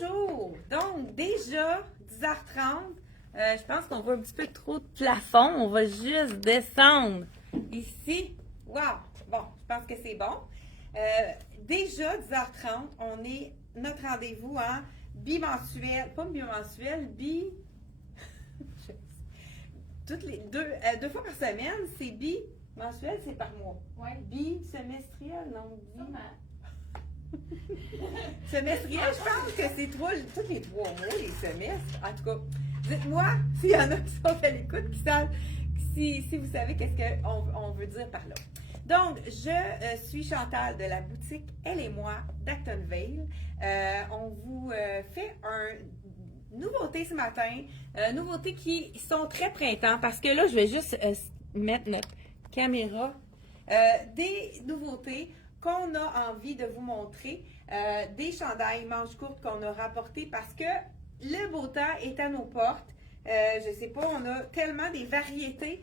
Bonjour! Donc, déjà, 10h30, je pense qu'on voit un petit peu trop de plafond. On va juste descendre ici. Wow! Bon, je pense que c'est bon. Déjà, 10h30, on est notre rendez-vous en bimensuel, pas bimensuel, toutes les deux fois par semaine, c'est bimensuel, c'est par mois. Oui. Bisemestriel, non? Sûrement. Semestriel, je pense que c'est tous les 3 mois, les semestres. En tout cas, dites-moi s'il y en a qui sont à l'écoute, qui savent, si vous savez qu'est-ce qu'on veut dire par là. Donc, je suis Chantal de la boutique Elle et moi d'Actonville. On vous fait une nouveauté ce matin, nouveautés qui sont très printemps, parce que là, je vais juste mettre notre caméra. Des nouveautés qu'on a envie de vous montrer, des chandails manches courtes qu'on a rapportés parce que le beau temps est à nos portes. Je sais pas, on a tellement des variétés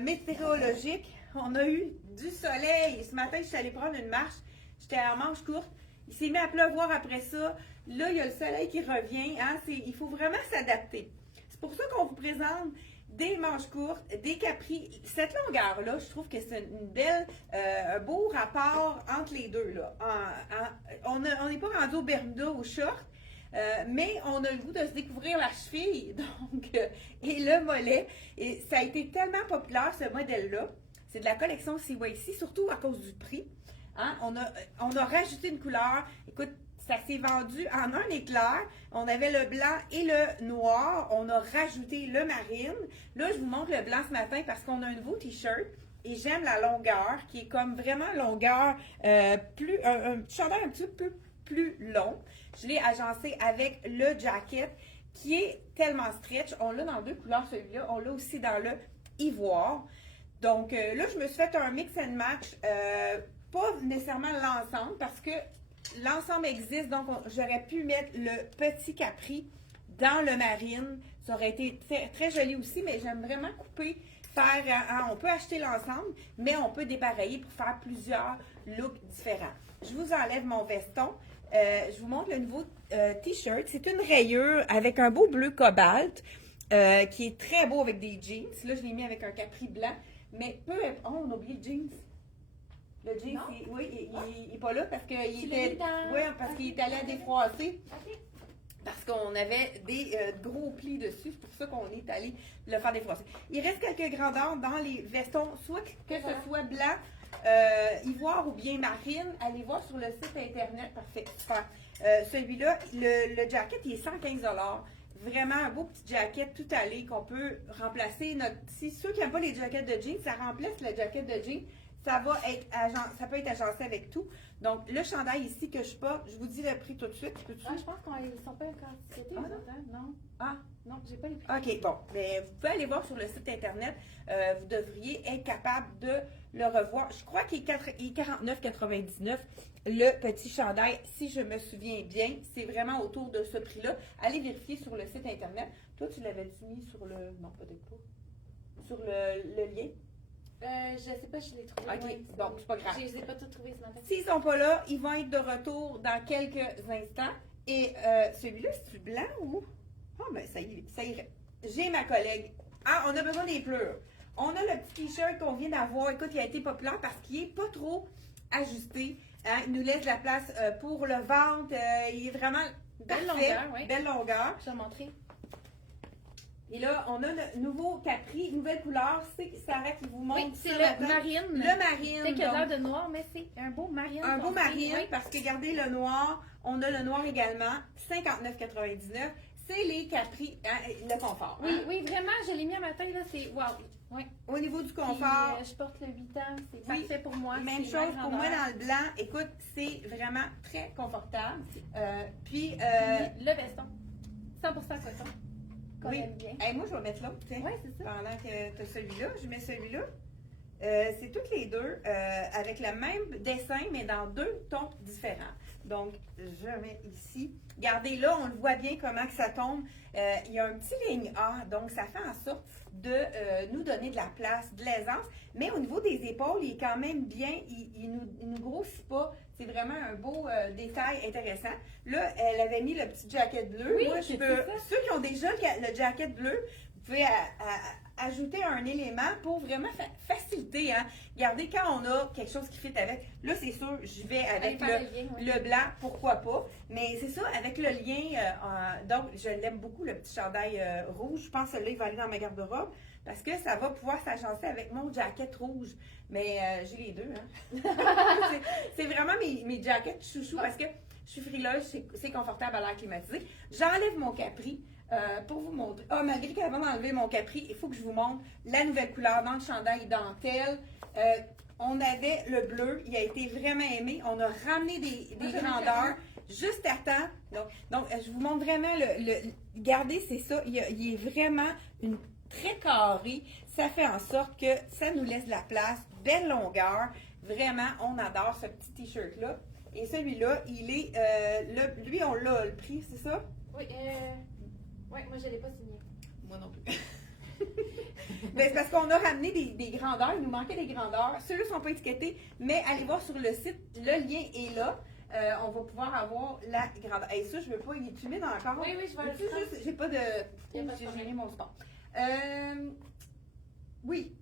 météorologiques. On a eu du soleil. Ce matin, je suis allée prendre une marche. J'étais en manche courte. Il s'est mis à pleuvoir après ça. Là, il y a le soleil qui revient. Hein? Il faut vraiment s'adapter. C'est pour ça qu'on vous présente des manches courtes, des capris. Cette longueur-là, je trouve que c'est un beau rapport entre les deux. Là. On n'est pas rendu au Bermuda, au short, mais on a le goût de se découvrir la cheville et le mollet. Et ça a été tellement populaire, ce modèle-là. C'est de la collection CYC, surtout à cause du prix. Hein? On a rajouté une couleur. Écoute, ça s'est vendu en un éclair. On avait le blanc et le noir. On a rajouté le marine. Là, je vous montre le blanc ce matin parce qu'on a un nouveau t-shirt. Et j'aime la longueur, qui est comme vraiment longueur, un chandail un petit peu plus long. Je l'ai agencé avec le jacket, qui est tellement stretch. On l'a dans 2 couleurs, celui-là. On l'a aussi dans le ivoire. Donc là, je me suis fait un mix and match. Pas nécessairement l'ensemble, parce que l'ensemble existe, donc j'aurais pu mettre le petit capri dans le marine. Ça aurait été très, très joli aussi, mais j'aime vraiment couper, on peut acheter l'ensemble, mais on peut dépareiller pour faire plusieurs looks différents. Je vous enlève mon veston. Je vous montre le nouveau t-shirt. C'est une rayure avec un beau bleu cobalt qui est très beau avec des jeans. Là, je l'ai mis avec un capri blanc, mais peu importe. Oh, on a oublié le jeans. Le jeans, il n'est pas là parce qu'il était, parce qu'il est allé à défroisser. OK. Parce qu'on avait des gros plis dessus. C'est pour ça qu'on est allé le faire défroisser. Il reste quelques grandeurs dans les vestons, soit que ce soit blanc, ivoire ou bien marine. Allez voir sur le site internet. Parfait, super. Celui-là, le jacket, il est 115 $. Vraiment un beau petit jacket tout allé qu'on peut remplacer. Si ceux qui n'aiment pas les jackets de jeans, ça remplace le jacket de jeans. Ça peut être agencé avec tout. Donc, le chandail ici que je porte, je vous dis le prix tout de suite. Je pense qu'ils ne sont pas encore cités, non? Ah, non, j'ai pas les prix. OK, bon. Mais vous pouvez aller voir sur le site Internet. Vous devriez être capable de le revoir. Je crois qu'il est 49,99 le petit chandail, si je me souviens bien. C'est vraiment autour de ce prix-là. Allez vérifier sur le site Internet. Toi, tu l'avais-tu mis sur le... Non, peut-être pas. Sur le lien? Je sais pas, je l'ai trouvé. OK, oui, bon, c'est pas grave. Je les ai pas tous trouvés ce matin. S'ils sont pas là, ils vont être de retour dans quelques instants. Et celui-là, c'est-tu blanc ou... Ah, ben ça irait. J'ai ma collègue. Ah, on a besoin des pleurs. On a le petit t-shirt qu'on vient d'avoir. Écoute, il a été populaire parce qu'il est pas trop ajusté. Hein? Il nous laisse de la place pour le ventre. Il est vraiment Belle parfait. longueur, oui. Belle longueur. Je vais te montrer. Et là, on a le nouveau capri, nouvelle couleur. C'est Sarah qui vous montre. Oui, c'est ça le matin. marine. Le marine. C'est qu'il a donc. l'air de noir, mais c'est un beau marine. Un beau foncé, marine, oui. parce que regardez le noir, on a le noir également, 59,99. C'est les capris, hein, le confort. Oui, Hein? oui, vraiment, je l'ai mis à matin, là, c'est wow. Oui. Au niveau du Puis, confort, je porte le 8 ans, c'est Oui. parfait pour moi. même c'est chose ma pour moi grandeur. dans le blanc. Écoute, c'est vraiment très confortable. Puis, Le veston. 100% coton. Qu'on oui. aime bien. Hey, moi, je vais mettre l'autre, tiens. Oui, c'est ça. Pendant que tu as celui-là, je mets celui-là. C'est toutes les deux avec le même dessin, mais dans 2 tons différents. Donc, je mets ici. Regardez là, on le voit bien comment que ça tombe. Il y a un petit ligne A, donc ça fait en sorte de nous donner de la place, de l'aisance. Mais au niveau des épaules, il est quand même bien, il nous grossit pas. C'est vraiment un beau détail intéressant. Là, elle avait mis le petit jacket bleu. Oui, Moi, c'est ça. ceux qui ont déjà le jacket bleu, vous pouvez ajouter un élément pour vraiment faciliter. Hein. Regardez, quand on a quelque chose qui fit avec, là, c'est sûr, je vais avec le blanc, pourquoi pas. Mais c'est ça, avec le lien, donc, je l'aime beaucoup, le petit chandail rouge. Je pense que celui-là, il va aller dans ma garde-robe parce que ça va pouvoir s'agencer avec mon jacket rouge. Mais j'ai les deux. Hein. c'est vraiment mes jackets chouchou parce que je suis frileuse, c'est confortable à l'air climatisé. J'enlève mon capri. Pour vous montrer. Malgré qu'avant d'enlever mon capri, il faut que je vous montre la nouvelle couleur dans le chandail dentelle. On avait le bleu, il a été vraiment aimé. On a ramené des grandeurs juste à temps. Donc, je vous montre vraiment regardez, c'est ça. Il est vraiment très carré. Ça fait en sorte que ça nous laisse de la place. Belle longueur. Vraiment, on adore ce petit t-shirt-là. Et celui-là, il est. Lui, on l'a le prix, c'est ça? Oui, moi je ne l'ai pas signé. Moi non plus. Ben, c'est parce qu'on a ramené des grandeurs, il nous manquait des grandeurs. Ceux-là ne sont pas étiquetés, mais allez voir sur le site, le lien est là. On va pouvoir avoir la grandeur. Et ça, je ne veux pas, il est humide encore. Oui, je vais le juste, j'ai pas de. J'ai géré mon sport. Oui,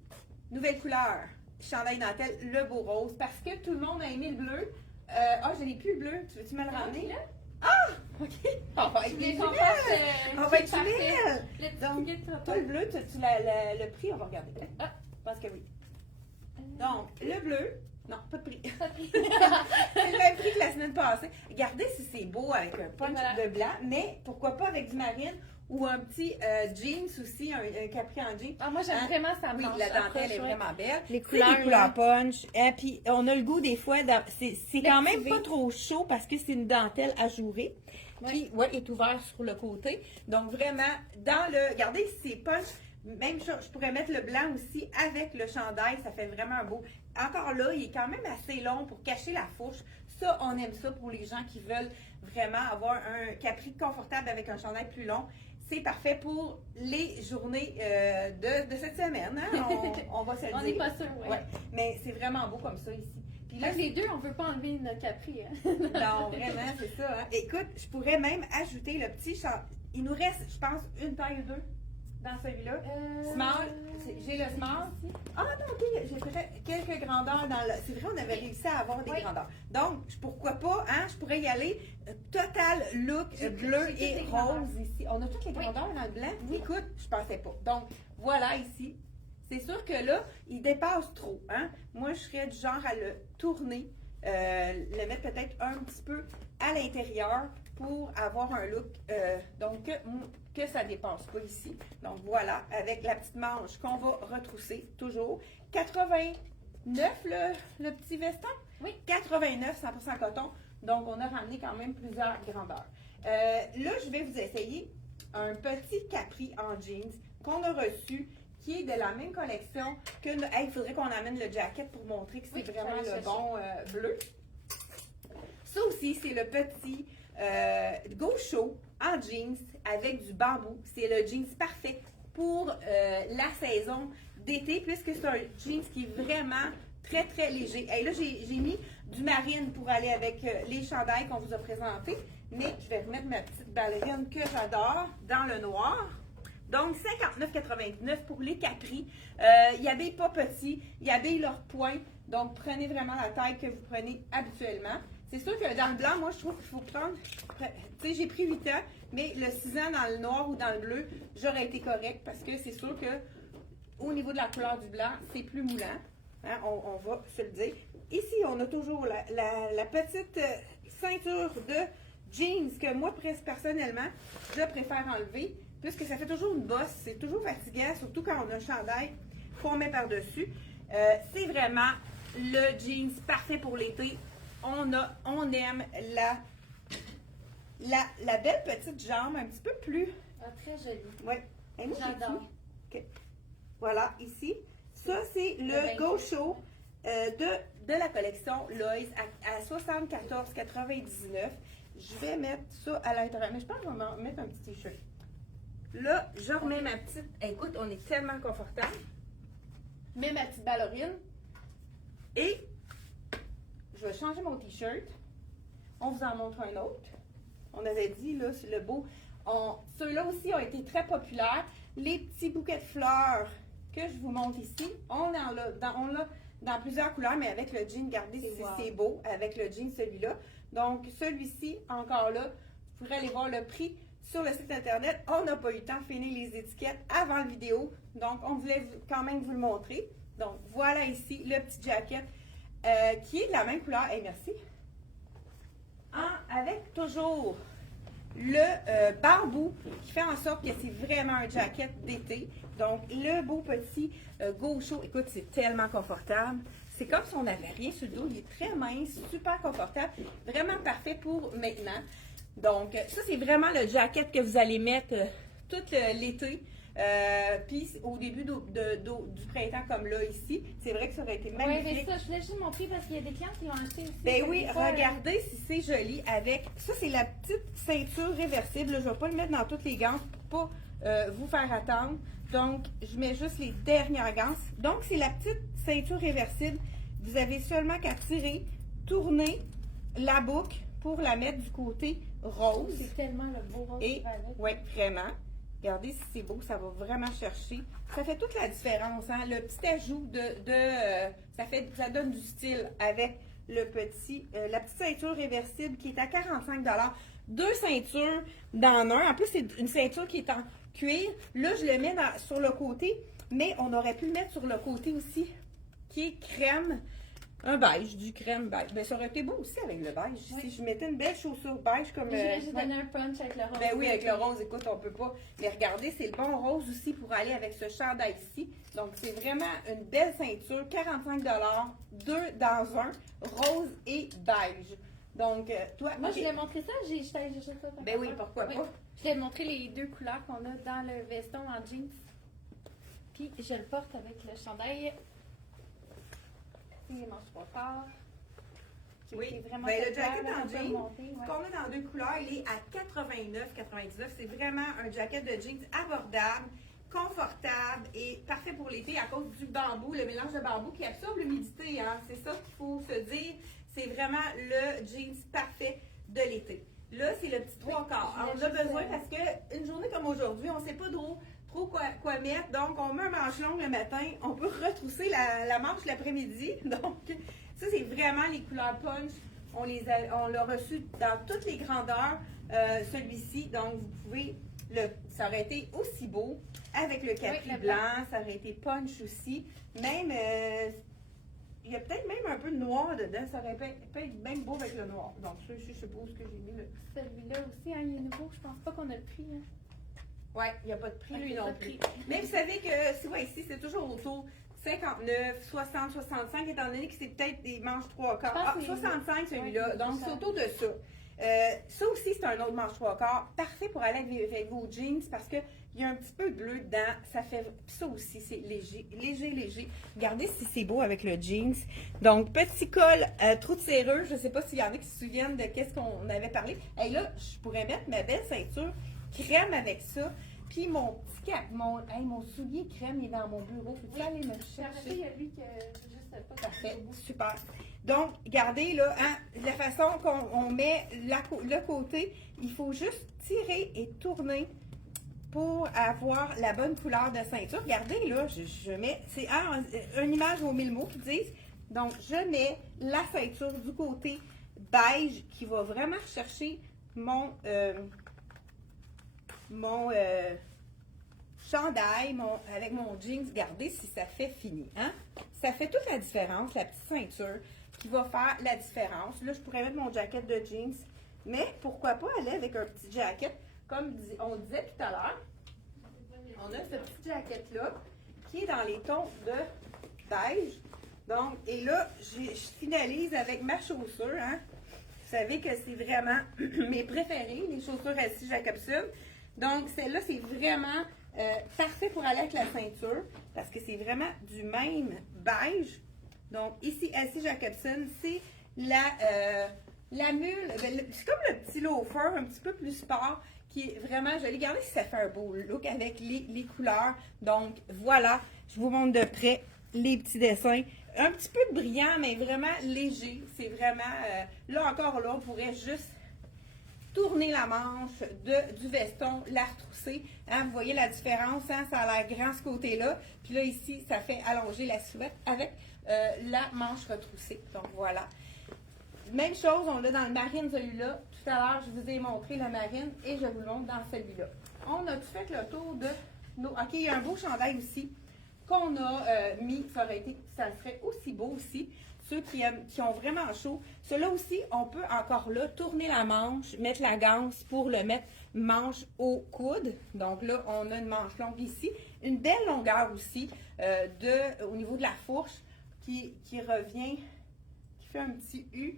nouvelle couleur. Chandail dentelle, le beau rose, parce que tout le monde a aimé le bleu. Je n'ai plus le bleu. Tu veux-tu me le ramener? Ah! OK. On va être jumelles! On va être jumelles! Donc, toi, le bleu, le prix, on va regarder. Ah, je pense que oui. Donc, le bleu, non, pas de prix. C'est le même prix que la semaine passée. Regardez si c'est beau avec un punch de blanc, mais pourquoi pas avec du marine ou un petit jeans aussi, un capri en jeans. Moi, j'aime vraiment ça. Oui, la dentelle est vraiment belle. Les couleurs punch. Et puis, on a le goût des fois, c'est quand même pas trop chaud parce que c'est une dentelle ajourée. Puis, il est ouvert sur le côté. Donc, vraiment, regardez, c'est punch. Même chose, je pourrais mettre le blanc aussi avec le chandail. Ça fait vraiment un beau. Encore là, il est quand même assez long pour cacher la fourche. Ça, on aime ça pour les gens qui veulent vraiment avoir un capri confortable avec un chandail plus long. C'est parfait pour les journées de cette semaine. Hein? On va se le dire. On n'est pas sûr, oui. Ouais. Mais c'est vraiment beau comme ça ici. Puis là, les deux, on ne veut pas enlever notre capri. Hein? Non, vraiment, c'est ça. Hein? Écoute, je pourrais même ajouter le petit Il nous reste, je pense, une taille ou deux dans celui-là. Small. J'ai le small. Ah non, ok, j'ai peut-être quelques grandeurs dans le. C'est vrai, on avait réussi à avoir des grandeurs. Donc, pourquoi pas, hein? Je pourrais y aller. Total look bleu et rose ici. On a toutes les grandeurs dans le blanc. Oui. Écoute, je pensais pas. Donc, voilà ici. C'est sûr que là, il dépasse trop. Hein? Moi, je serais du genre à le tourner, le mettre peut-être un petit peu à l'intérieur pour avoir un look donc que ça ne dépasse pas ici. Donc voilà, avec la petite manche qu'on va retrousser toujours. 89 le petit veston? Oui. 89, 100% coton. Donc on a ramené quand même plusieurs grandeurs. Là, je vais vous essayer un petit capri en jeans qu'on a reçu, qui est de la même collection que... il faudrait qu'on amène le jacket pour montrer que c'est vraiment le bon bleu. Ça aussi, c'est le petit Go Show en jeans avec du bambou. C'est le jeans parfait pour la saison d'été, puisque c'est un jeans qui est vraiment très, très léger. Et là, j'ai mis du marine pour aller avec les chandails qu'on vous a présentés, mais je vais remettre ma petite ballerine que j'adore dans le noir. Donc, 59,99 pour les capris. Ils habillent pas petit, ils habillent leur poing. Donc, prenez vraiment la taille que vous prenez habituellement. C'est sûr que dans le blanc, moi, je trouve qu'il faut prendre... Tu sais, j'ai pris 8 ans, mais le 6 ans dans le noir ou dans le bleu, j'aurais été correct parce que c'est sûr que au niveau de la couleur du blanc, c'est plus moulant. Hein, on va se le dire. Ici, on a toujours la petite ceinture de jeans que moi, personnellement, je préfère enlever puisque ça fait toujours une bosse. C'est toujours fatigant, surtout quand on a un chandail qu'on met par-dessus. C'est vraiment le jeans parfait pour l'été. On aime la belle petite jambe un petit peu plus. Ah, très jolie. Oui. J'adore. Okay. Voilà, ici. Ça, c'est le Go Show de la collection Lois à 74,99. Je vais mettre ça à l'intérieur. Mais je pense qu'on va mettre un petit t-shirt. Là, je remets ma petite. Écoute, on est tellement confortable. Je mets ma petite ballerine. Et je je vais changer mon t-shirt. On vous en montre un autre. On avait dit, là, c'est le beau. Ceux-là aussi ont été très populaires. Les petits bouquets de fleurs que je vous montre ici, on l'a dans plusieurs couleurs, mais avec le jean, regardez si c'est beau, avec le jean, celui-là. Donc, celui-ci, encore là, vous pourrez aller voir le prix sur le site internet. On n'a pas eu le temps de finir les étiquettes avant la vidéo, donc on voulait quand même vous le montrer. Donc, voilà ici le petit jacket qui est de la même couleur. Hey, merci. Avec toujours le bambou qui fait en sorte que c'est vraiment un jacket d'été. Donc, le beau petit gaucho, écoute, c'est tellement confortable. C'est comme si on n'avait rien sur le dos. Il est très mince, super confortable, vraiment parfait pour maintenant. Donc, ça, c'est vraiment le jacket que vous allez mettre tout l'été. Puis au début du printemps comme là ici, c'est vrai que ça aurait été magnifique. Oui, mais ça, je voulais juste montrer parce qu'il y a des clients qui l'ont acheté aussi. Ben oui, regardez si c'est joli avec, ça c'est la petite ceinture réversible, là, je ne vais pas le mettre dans toutes les ganses pour pas vous faire attendre. Donc, je mets juste les dernières ganses. Donc, c'est la petite ceinture réversible. Vous avez seulement qu'à tirer, tourner la boucle pour la mettre du côté rose. C'est tellement le beau rose. Et, oui, vraiment. Regardez si c'est beau, ça va vraiment chercher. Ça fait toute la différence, hein? Le petit ajout ça donne du style avec la petite ceinture réversible qui est à 45 $. Deux ceintures dans un. En plus, c'est une ceinture qui est en cuir. Là, je le mets sur le côté, mais on aurait pu le mettre sur le côté aussi, qui est crème. Un beige, du crème beige. Ben, ça aurait été beau aussi avec le beige. Oui. Si je mettais une belle chaussure beige comme... J'ai juste donné un punch avec le rose. Ben oui, avec le rose, écoute, on peut pas les regarder. C'est le bon rose aussi pour aller avec ce chandail-ci. Donc, c'est vraiment une belle ceinture. 45 $, deux dans un, rose et beige. Donc, toi... Moi, je voulais montrer ça. J'ai ça. Ben oui, pourquoi pas? Je voulais montrer les deux couleurs qu'on a dans le veston en jeans. Puis, je le porte avec le chandail. Les manches trois quarts. Oui, vraiment ben, le jacket en jeans qu'on a dans deux couleurs, il est à 89,99. C'est vraiment un jacket de jeans abordable, confortable et parfait pour l'été à cause du bambou, le mélange de bambou qui absorbe l'humidité. Hein. C'est ça qu'il faut se dire. C'est vraiment le jeans parfait de l'été. Là, c'est le petit trois quarts. On a besoin parce qu'une journée comme aujourd'hui, on ne sait pas trop quoi mettre. Donc, on met un manche long le matin. On peut retrousser la manche l'après-midi. Donc, ça, c'est vraiment les couleurs punch. On l'a reçu dans toutes les grandeurs, celui-ci. Donc, vous pouvez, ça aurait été aussi beau avec le capri blanc. Ça aurait été punch aussi. Même, il y a peut-être même un peu de noir dedans. Ça aurait pu être même beau avec le noir. Donc, ça, je suppose que j'ai mis le... Celui-là aussi, hein, il est nouveau. Je pense pas qu'on a le prix. Hein. Oui, il n'y a pas de prix, lui non plus. Mais vous savez que, si ouais, ici, c'est toujours autour 59, 60, 65, étant donné que c'est peut-être des manches trois quarts. Ah, 65 celui-là. Ouais, donc, c'est autour de ça. Ça aussi, c'est un autre manche trois quarts. Parfait pour aller avec vos jeans parce qu'il y a un petit peu de bleu dedans. Ça fait. Ça aussi, c'est léger. Regardez si c'est beau avec le jeans. Donc, petit col, trou de serrure. Je ne sais pas s'il y en a qui se souviennent de qu'est-ce qu'on avait parlé. Et là, je pourrais mettre ma belle ceinture crème avec ça. Puis mon petit cap, mon soulier crème est dans mon bureau. Peux-tu aller me chercher? Il y a lui que juste pas. Parfait, super. Donc, regardez là, hein, la façon qu'on met le côté, il faut juste tirer et tourner pour avoir la bonne couleur de ceinture. Regardez là, je mets, c'est une image aux 1000 mots qui disent. Donc, je mets la ceinture du côté beige qui va vraiment rechercher mon chandail avec mon jeans. Regardez si ça fait fini. Hein? Ça fait toute la différence, la petite ceinture qui va faire la différence. Là, je pourrais mettre mon jacket de jeans, mais pourquoi pas aller avec un petit jacket, comme on disait tout à l'heure. On a ce petit jacket-là qui est dans les tons de beige. Donc, et là, je finalise avec ma chaussure. Hein? Vous savez que c'est vraiment mes préférés, les chaussures Assis Jacobson. Donc, celle-là, c'est vraiment parfait pour aller avec la ceinture parce que c'est vraiment du même beige. Donc, ici, Assis Jacobson, c'est la mule. C'est comme le petit loafer, un petit peu plus sport, qui est vraiment joli. Regardez si ça fait un beau look avec les couleurs. Donc, voilà, je vous montre de près les petits dessins. Un petit peu brillant, mais vraiment léger. C'est vraiment, là encore, là, on pourrait juste tourner la manche du veston, la retrousser. Hein, vous voyez la différence, hein, ça a l'air grand ce côté-là. Puis là, ici, ça fait allonger la silhouette avec la manche retroussée. Donc, voilà. Même chose, on l'a dans le marine, celui-là. Tout à l'heure, je vous ai montré le marine et je vous le montre dans celui-là. On a tout fait le tour de nos... OK, il y a un beau chandail aussi qu'on a mis. Ça serait aussi beau aussi. Ceux qui ont vraiment chaud. Ceux-là aussi, on peut encore là tourner la manche, mettre la ganse pour le mettre manche au coude. Donc là, on a une manche longue ici. Une belle longueur aussi au niveau de la fourche qui revient, qui fait un petit U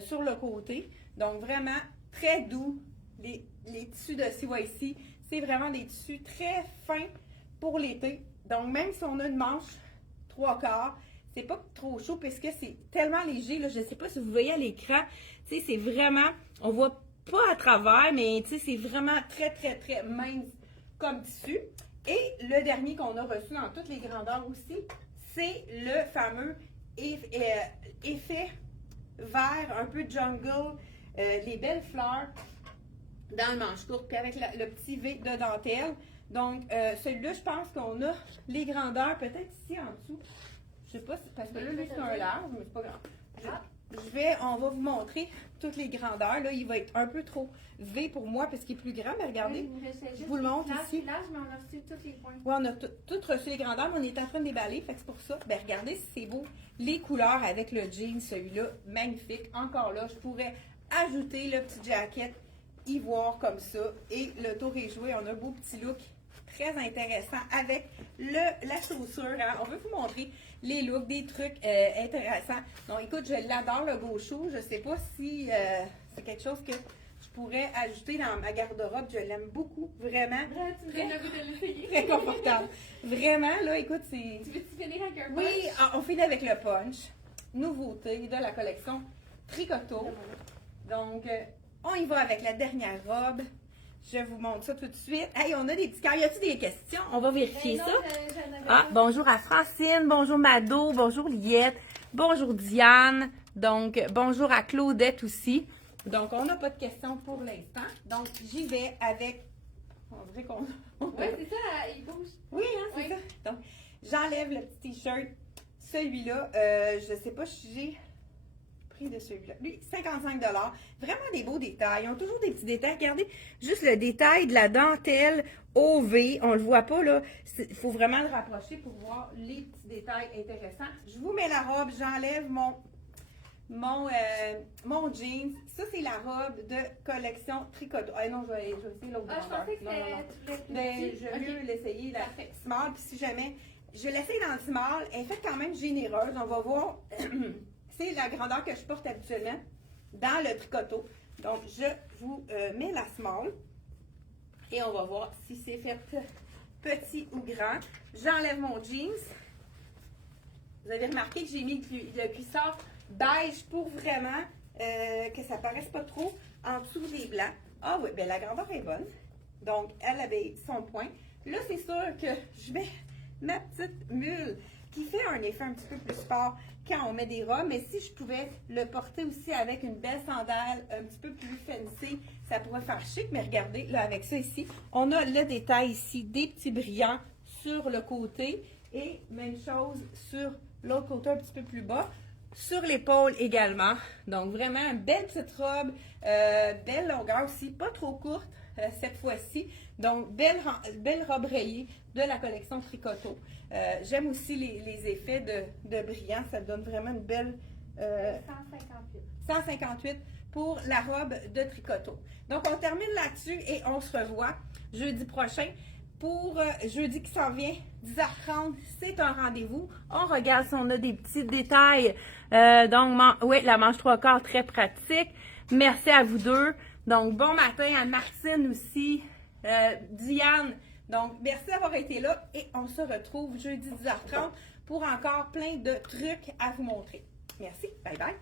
sur le côté. Donc vraiment très doux. Les tissus de CYC, c'est vraiment des tissus très fins pour l'été. Donc même si on a une manche 3/4, c'est pas trop chaud parce que c'est tellement léger. Là, je ne sais pas si vous voyez à l'écran. Tu sais, c'est vraiment, on voit pas à travers, mais tu sais, c'est vraiment très, très, très mince comme tissu. Et le dernier qu'on a reçu dans toutes les grandeurs aussi, c'est le fameux effet vert, un peu jungle, les belles fleurs dans le manche courte, puis avec le petit V de dentelle. Donc, celui-là, je pense qu'on a les grandeurs, peut-être ici en dessous. Je sais pas, parce que là, lui, c'est un large, mais c'est pas grave. On va vous montrer toutes les grandeurs. Là, il va être un peu trop V pour moi parce qu'il est plus grand, mais regardez, je vous le montre ici. Large, mais on a reçu tous les points. Oui, on a toutes reçu les grandeurs, mais on est en train de déballer, fait que c'est pour ça. Ben, regardez si c'est beau. Les couleurs avec le jean, celui-là, magnifique. Encore là, je pourrais ajouter le petit jacket ivoire comme ça. Et le tour est joué. On a un beau petit look très intéressant avec la chaussure. Hein. On veut vous montrer les looks, des trucs intéressants. Donc, écoute, je l'adore, le gaucho. Je ne sais pas si c'est quelque chose que je pourrais ajouter dans ma garde-robe. Je l'aime beaucoup, vraiment. Très confortable. Vraiment, là, écoute, c'est... Tu veux-tu finir avec un punch? Oui, on finit avec le punch. Nouveauté de la collection Tricoto. Donc, on y va avec la dernière robe. Je vous montre ça tout de suite. Hey, on a des petits cœurs. Y a-t-il des questions? On va vérifier ça. Bonjour à Francine, bonjour Mado, bonjour Liette, bonjour Diane. Donc, bonjour à Claudette aussi. Donc, on n'a pas de questions pour l'instant. Donc, j'y vais avec... On dirait qu'on... Oui, c'est ça, il bouge. Oui, hein, c'est ça. Donc, j'enlève le petit t-shirt. Celui-là, je ne sais pas si j'ai... de celui-là. Lui, 55 $. Vraiment des beaux détails. Ils ont toujours des petits détails. Regardez juste le détail de la dentelle au V. On le voit pas, là. Il faut vraiment le rapprocher pour voir les petits détails intéressants. Je vous mets la robe. J'enlève mon jeans. Ça, c'est la robe de collection Tricoto. Ah non, je vais essayer l'autre je pensais que mais je vais mieux l'essayer, la small. Puis si jamais je l'essaye dans le small, elle est faite quand même généreuse. On va voir... C'est la grandeur que je porte habituellement dans le tricoto. Donc, je vous mets la small et on va voir si c'est fait petit ou grand. J'enlève mon jeans. Vous avez remarqué que j'ai mis le cuissard beige pour vraiment que ça ne paraisse pas trop en dessous des blancs. Ah oui, bien la grandeur est bonne. Donc, elle avait son point. Là, c'est sûr que je mets ma petite mule qui fait un effet un petit peu plus fort quand on met des robes, mais si je pouvais le porter aussi avec une belle sandale un petit peu plus fancy, ça pourrait faire chic, mais regardez, là, avec ça ici, on a le détail ici, des petits brillants sur le côté, et même chose sur l'autre côté un petit peu plus bas, sur l'épaule également. Donc, vraiment, une belle petite robe, belle longueur aussi, pas trop courte cette fois-ci. Donc, belle robe rayée de la collection Tricoto. J'aime aussi les effets de brillant. Ça donne vraiment une belle... 158. 158 pour la robe de Tricoto. Donc, on termine là-dessus et on se revoit jeudi prochain pour jeudi qui s'en vient, 10h30. C'est un rendez-vous. On regarde si on a des petits détails. Donc, oui, la manche 3/4, très pratique. Merci à vous deux. Donc, bon matin à Martine aussi. Diane, donc merci d'avoir été là et on se retrouve jeudi 10h30 pour encore plein de trucs à vous montrer. Merci, bye bye.